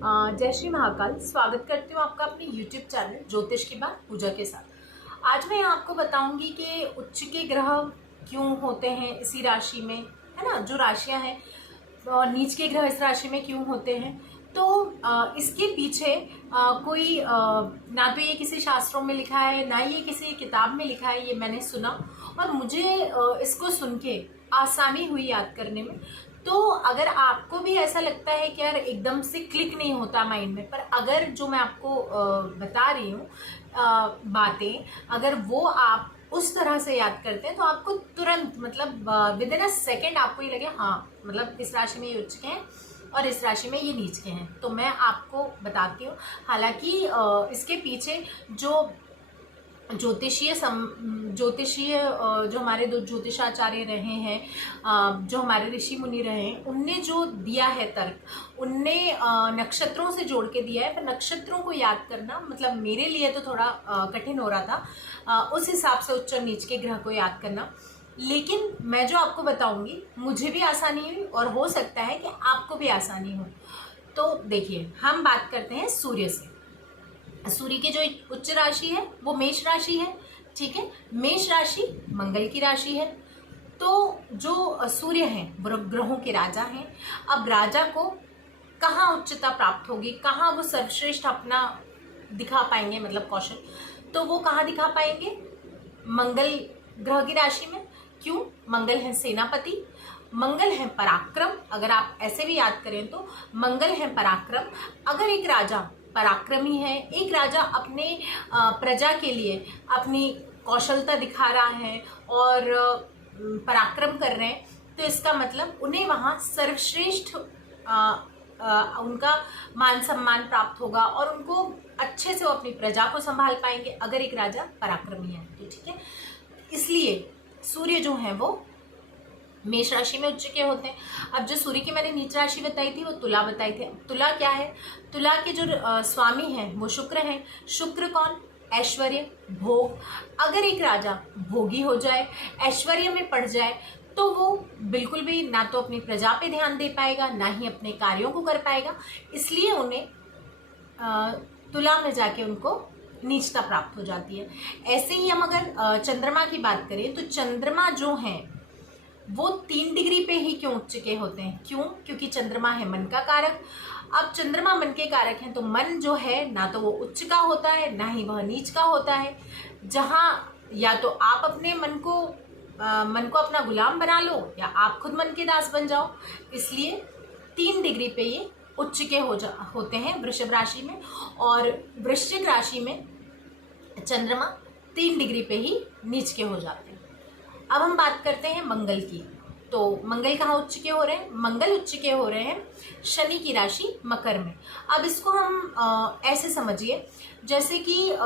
जय श्री महाकाल। स्वागत करती हूँ आपका अपने YouTube चैनल ज्योतिष की बात पूजा के साथ। आज मैं आपको बताऊंगी कि उच्च के ग्रह क्यों होते हैं इसी राशि में, है ना, जो राशियां हैं, और नीच के ग्रह इस राशि में क्यों होते हैं। तो इसके पीछे कोई ना तो ये किसी शास्त्रों में लिखा है, ना ये किसी किताब में लिखा है। ये मैंने सुना और मुझे इसको सुन के आसानी हुई याद करने में। तो अगर आपको भी ऐसा लगता है कि यार एकदम से क्लिक नहीं होता माइंड में, पर अगर जो मैं आपको बता रही हूँ बातें, अगर वो आप उस तरह से याद करते हैं तो आपको तुरंत मतलब विद इन अ सेकेंड आपको ये लगे हाँ मतलब इस राशि में ये उच्च के हैं और इस राशि में ये नीच के हैं। तो मैं आपको बताती हूँ। हालांकि इसके पीछे जो ज्योतिषीय जो हमारे दो ज्योतिषाचार्य रहे हैं, जो हमारे ऋषि मुनि रहे हैं, उनने जो दिया है तर्क, उनने नक्षत्रों से जोड़ के दिया है। पर नक्षत्रों को याद करना मतलब मेरे लिए तो थोड़ा कठिन हो रहा था, उस हिसाब से उच्च और नीच के ग्रह को याद करना। लेकिन मैं जो आपको बताऊंगी मुझे भी आसानी हुई और हो सकता है कि आपको भी आसानी हो। तो देखिए, हम बात करते हैं सूर्य से। सूर्य की जो उच्च राशि है वो मेष राशि है, ठीक है। मेष राशि मंगल की राशि है। तो जो सूर्य हैं वो ग्रहों के राजा हैं। अब राजा को कहाँ उच्चता प्राप्त होगी, कहाँ वो सर्वश्रेष्ठ अपना दिखा पाएंगे, मतलब कौशल, तो वो कहाँ दिखा पाएंगे? मंगल ग्रह की राशि में। क्यों? मंगल है सेनापति, मंगल है पराक्रम। अगर आप ऐसे भी याद करें तो मंगल है पराक्रम। अगर एक राजा पराक्रमी है, एक राजा अपने प्रजा के लिए अपनी कौशलता दिखा रहा है और पराक्रम कर रहे हैं, तो इसका मतलब उन्हें वहाँ सर्वश्रेष्ठ उनका मान सम्मान प्राप्त होगा और उनको अच्छे से वो अपनी प्रजा को संभाल पाएंगे अगर एक राजा पराक्रमी है तो, ठीक है। इसलिए सूर्य जो है वो मेष राशि में उच्च के होते हैं। अब जो सूर्य की मैंने नीच राशि बताई थी वो तुला बताई थी। तुला क्या है? तुला के जो स्वामी हैं वो शुक्र हैं। शुक्र कौन? ऐश्वर्य, भोग। अगर एक राजा भोगी हो जाए, ऐश्वर्य में पड़ जाए, तो वो बिल्कुल भी ना तो अपनी प्रजा पे ध्यान दे पाएगा, ना ही अपने कार्यों को कर पाएगा। इसलिए उन्हें तुला में जाके उनको नीचता प्राप्त हो जाती है। ऐसे ही हम अगर चंद्रमा की बात करें तो चंद्रमा जो है वो 3 डिग्री पे ही क्यों उच्च के होते हैं? क्यों? क्योंकि चंद्रमा है मन का कारक। अब चंद्रमा मन के कारक हैं तो मन जो है ना तो वो उच्च का होता है, ना ही वह नीच का होता है। जहाँ या तो आप अपने मन को अपना गुलाम बना लो या आप खुद मन के दास बन जाओ। इसलिए 3 डिग्री पे ये उच्च के होते हैं वृषभ राशि में, और वृश्चिक राशि में चंद्रमा 3 डिग्री पे ही नीच के हो जाते हैं। अब हम बात करते हैं मंगल की। तो मंगल कहाँ उच्च के हो रहे हैं? मंगल उच्च के हो रहे हैं शनि की राशि मकर में। अब इसको हम ऐसे समझिए जैसे कि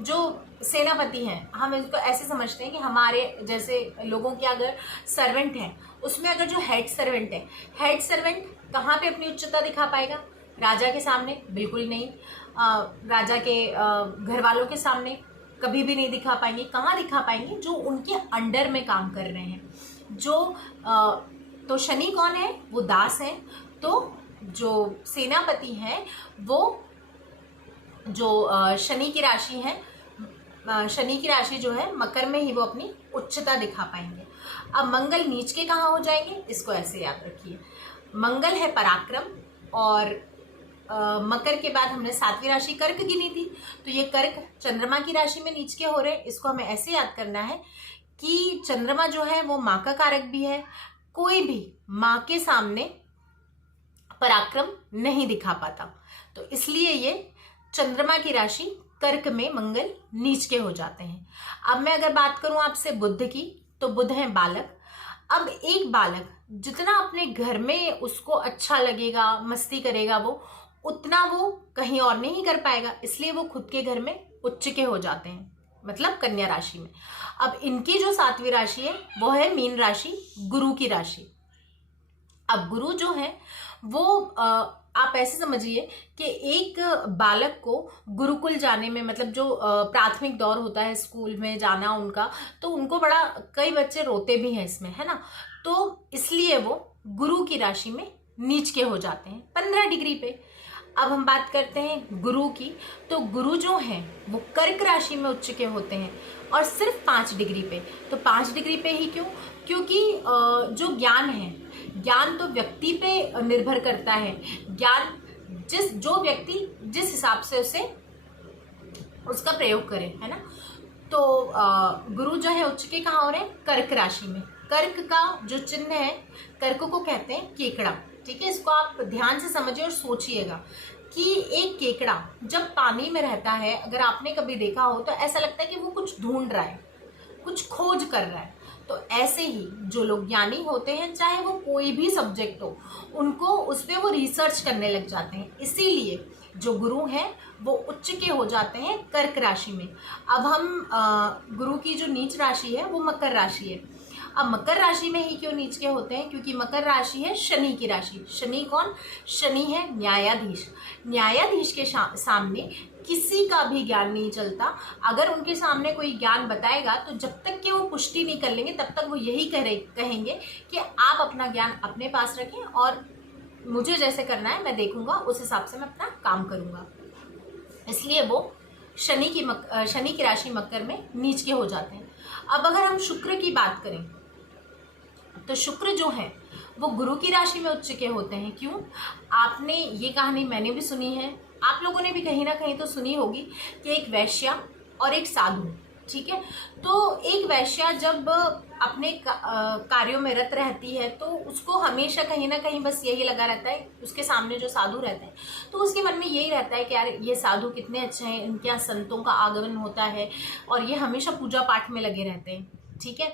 जो सेनापति हैं, हम इसको ऐसे समझते हैं कि हमारे जैसे लोगों के अगर सर्वेंट हैं, उसमें अगर जो हेड सर्वेंट है, हेड सर्वेंट कहाँ पे अपनी उच्चता दिखा पाएगा? राजा के सामने बिल्कुल नहीं, राजा के घर वालों के सामने कभी भी नहीं दिखा पाएंगे। कहाँ दिखा पाएंगे? जो उनके अंडर में काम कर रहे हैं। जो तो शनि कौन है? वो दास है। तो जो सेनापति हैं वो जो शनि की राशि है, शनि की राशि जो है मकर में ही वो अपनी उच्चता दिखा पाएंगे। अब मंगल नीच के कहाँ हो जाएंगे? इसको ऐसे याद रखिए, मंगल है पराक्रम, और मकर के बाद हमने 7वीं राशि कर्क गिनी थी, तो ये कर्क चंद्रमा की राशि में नीच के हो रहे हैं। इसको हमें ऐसे याद करना है कि चंद्रमा जो है वो माँ का कारक भी है। कोई भी माँ के सामने पराक्रम नहीं दिखा पाता, तो इसलिए ये चंद्रमा की राशि कर्क में मंगल नीच के हो जाते हैं। अब मैं अगर बात करूं आपसे बुध की, तो बुध है बालक। अब एक बालक जितना अपने घर में उसको अच्छा लगेगा, मस्ती करेगा, वो उतना वो कहीं और नहीं कर पाएगा। इसलिए वो खुद के घर में उच्च के हो जाते हैं, मतलब कन्या राशि में। अब इनकी जो 7वीं राशि है वो है मीन राशि, गुरु की राशि। अब गुरु जो है वो आप ऐसे समझिए कि एक बालक को गुरुकुल जाने में, मतलब जो प्राथमिक दौर होता है स्कूल में जाना उनका, तो उनको बड़ा, कई बच्चे रोते भी हैं इसमें, है ना। तो इसलिए वो गुरु की राशि में नीच के हो जाते हैं 15 डिग्री पे। अब हम बात करते हैं गुरु की। तो गुरु जो हैं वो कर्क राशि में उच्च के होते हैं और सिर्फ 5 डिग्री पे। तो 5 डिग्री पे ही क्यों? क्योंकि जो ज्ञान है, ज्ञान तो व्यक्ति पे निर्भर करता है। ज्ञान जो व्यक्ति जिस हिसाब से उसे उसका प्रयोग करे, है ना। तो गुरु जो है उच्च के कहाँ हो रहे हैं? कर्क राशि में। कर्क का जो चिन्ह है, कर्क को कहते हैं केकड़ा, ठीक है। इसको आप ध्यान से समझिए और सोचिएगा कि एक केकड़ा जब पानी में रहता है, अगर आपने कभी देखा हो तो ऐसा लगता है कि वो कुछ ढूंढ रहा है, कुछ खोज कर रहा है। तो ऐसे ही जो लोग ज्ञानी होते हैं, चाहे वो कोई भी सब्जेक्ट हो, उनको उस पर वो रिसर्च करने लग जाते हैं। इसीलिए जो गुरु हैं वो उच्च के हो जाते हैं कर्क राशि में। अब हम गुरु की जो नीच राशि है वो मकर राशि है। अब मकर राशि में ही क्यों नीच के होते हैं? क्योंकि मकर राशि है शनि की राशि। शनि कौन? शनि है न्यायाधीश। न्यायाधीश के सामने किसी का भी ज्ञान नहीं चलता। अगर उनके सामने कोई ज्ञान बताएगा तो जब तक कि वो पुष्टि नहीं कर लेंगे तब तक वो यही कहेंगे कि आप अपना ज्ञान अपने पास रखें और मुझे जैसे करना है मैं देखूंगा, उस हिसाब से मैं अपना काम करूंगा। इसलिए वो शनि की राशि मकर में नीच के हो जाते हैं। अब अगर हम शुक्र की बात करें तो शुक्र जो है वो गुरु की राशि में उच्च के होते हैं। क्यों? आपने ये कहानी मैंने भी सुनी है, आप लोगों ने भी कहीं ना कहीं तो सुनी होगी कि एक वैश्या और एक साधु, ठीक है। तो एक वैश्या जब अपने कार्यों में रत रहती है तो उसको हमेशा कहीं ना कहीं बस यही लगा रहता है, उसके सामने जो साधु रहते हैं तो उसके मन में यही रहता है कि यार ये साधु कितने अच्छे हैं, इनके यहाँ संतों का आगमन होता है और ये हमेशा पूजा पाठ में लगे रहते हैं, ठीक है।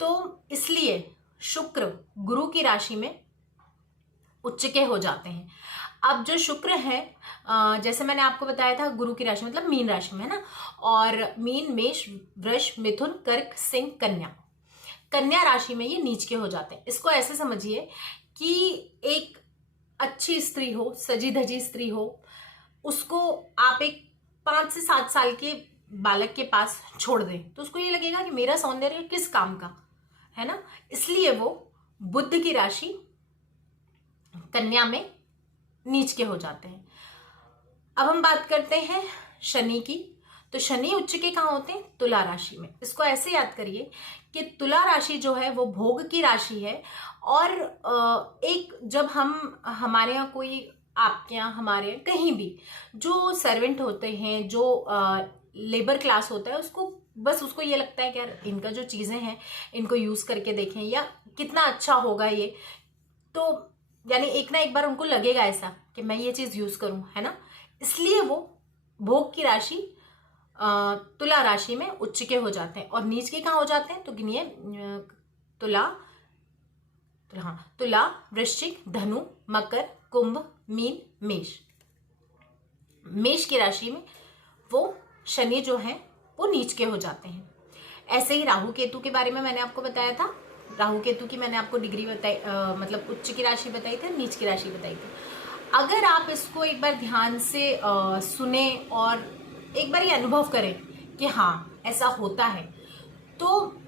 तो इसलिए शुक्र गुरु की राशि में उच्च के हो जाते हैं। अब जो शुक्र है, जैसे मैंने आपको बताया था गुरु की राशि मतलब मीन राशि में, है ना। और मीन, मेष, वृष, मिथुन, कर्क, सिंह, कन्या, कन्या राशि में ये नीच के हो जाते हैं। इसको ऐसे समझिए कि एक अच्छी स्त्री हो, सजी धजी स्त्री हो, उसको आप एक 5 से 7 साल के बालक के पास छोड़ दें तो उसको ये लगेगा कि मेरा सौंदर्य किस काम का, है ना। इसलिए वो बुध की राशि कन्या में नीच के हो जाते हैं। अब हम बात करते हैं शनि की। तो शनि उच्च के कहाँ होते हैं? तुला राशि में। इसको ऐसे याद करिए कि तुला राशि जो है वो भोग की राशि है। और एक जब हम हमारे यहाँ कोई, आपके यहाँ, हमारे यहाँ, कहीं भी जो सर्वेंट होते हैं, जो लेबर क्लास होता है, उसको ये लगता है कि यार इनका जो चीज़ें हैं इनको यूज़ करके देखें या कितना अच्छा होगा ये, तो यानी एक ना एक बार उनको लगेगा ऐसा कि मैं ये चीज़ यूज़ करूं, है ना। इसलिए वो भोग की राशि तुला राशि में उच्च के हो जाते हैं। और नीच के कहाँ हो जाते हैं? तो गिनिए, तुला, वृश्चिक, धनु, मकर, कुंभ, मीन, मेष। मेष की राशि में वो शनि जो है वो नीच के हो जाते हैं। ऐसे ही राहु केतु के बारे में मैंने आपको बताया था। राहु केतु की मैंने आपको डिग्री बताई, मतलब उच्च की राशि बताई थी, नीच की राशि बताई थी। अगर आप इसको एक बार ध्यान से सुने और एक बार ये अनुभव करें कि हाँ ऐसा होता है, तो